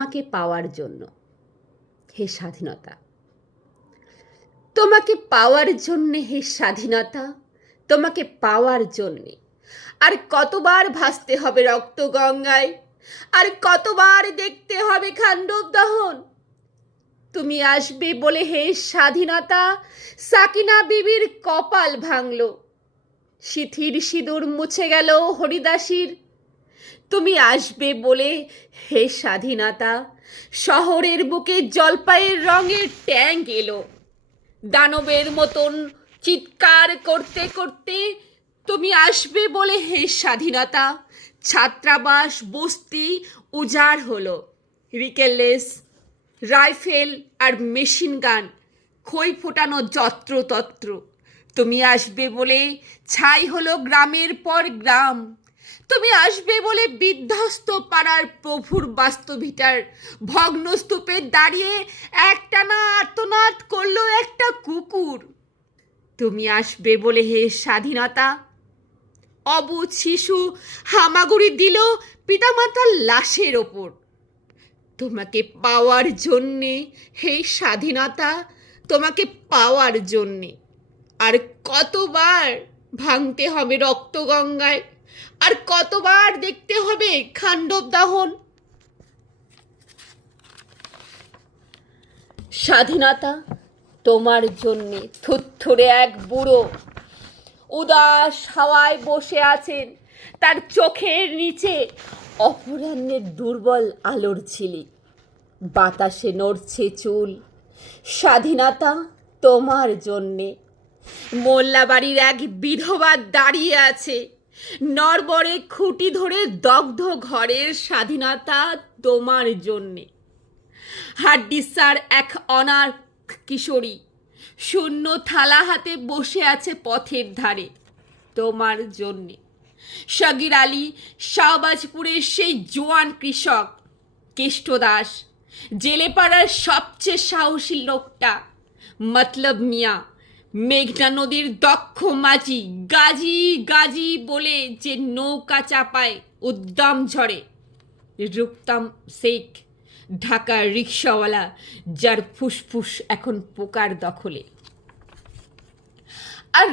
তোমাকে পাওয়ার জন্য। হে স্বাধীনতা, তোমাকে পাওয়ার জন্যে, হে স্বাধীনতা, তোমাকে পাওয়ার জন্যে আর কতবার ভাসতে হবে রক্ত গঙ্গায়, আর কতবার দেখতে হবে খান্ডব দহন। তুমি আসবে বলে, হে স্বাধীনতা, সাকিনা বিবির কপাল ভাঙল, সিথির সিঁদুর মুছে গেল হরিদাসীর। তুমি আসবে বলে, হে স্বাধীনতা, শহরের বুকে জলপাইয়ের রঙের ট্যাঙ্ক এলো, দানবের মতন চিৎকার করতে করতে। তুমি আসবে বলে, হে স্বাধীনতা, ছাত্রাবাস বস্তি উজাড় হলো, রিকেললেস রাইফেল আর মেশিন গান খই ফোটানো যত্রতত্র। তুমি আসবে বলে ছাই হলো গ্রামের পর গ্রাম। তুমি আসবে বলে বিধ্বস্ত পাড়ার প্রভুর বাস্তবিটার ভগ্নস্তূপে দাঁড়িয়ে একটানা আর্তনাদ করলো একটা কুকুর। তুমি আসবে বলে, হে স্বাধীনতা, অবুঝ শিশু হামাগুড়ি দিল পিতামাতার লাশের ওপর। তোমাকে পাওয়ার জন্যে, হে স্বাধীনতা, তোমাকে পাওয়ার জন্যে আর কতবার ভাঙতে হবে রক্তগঙ্গায়, আর কতবার দেখতে হবে খান্ডব দাহন। স্বাধীনতা, তোমার জন্যে থুরথুরে এক বুড়ো উদাস হাওয়ায় বসে আছেন, তার চোখের নিচে অপরাহ্নের দুর্বল আলোর ঝিলিক, বাতাসে নড়ছে চুল। স্বাধীনতা, তোমার জন্যে। মোল্লাবাড়ির এক বিধবা দাঁড়িয়ে আছে নরবরে খুঁটি ধরে দগ্ধ ঘরের। স্বাধীনতা, তোমার জন্যে। হাড্ডিসার এক অনার কিশোরী শূন্য থালা হাতে বসে আছে পথের ধারে, তোমার জন্যে। সগির আলী শাহবাজপুরের সেই জোয়ান কৃষক কেষ্টদাস, জেলেপাড়ার সবচেয়ে সাহসী লোকটা মতলব মিয়া, মেঘনা নদীর দক্ষ মাঝি গাজী গাজী বলে যে নৌকা চাপায় উদ্দাম ঝড়ে, রুকতাম শেখ ঢাকার রিক্সাওয়ালা, যার ফুসফুস এখন পোকার দখলে। আর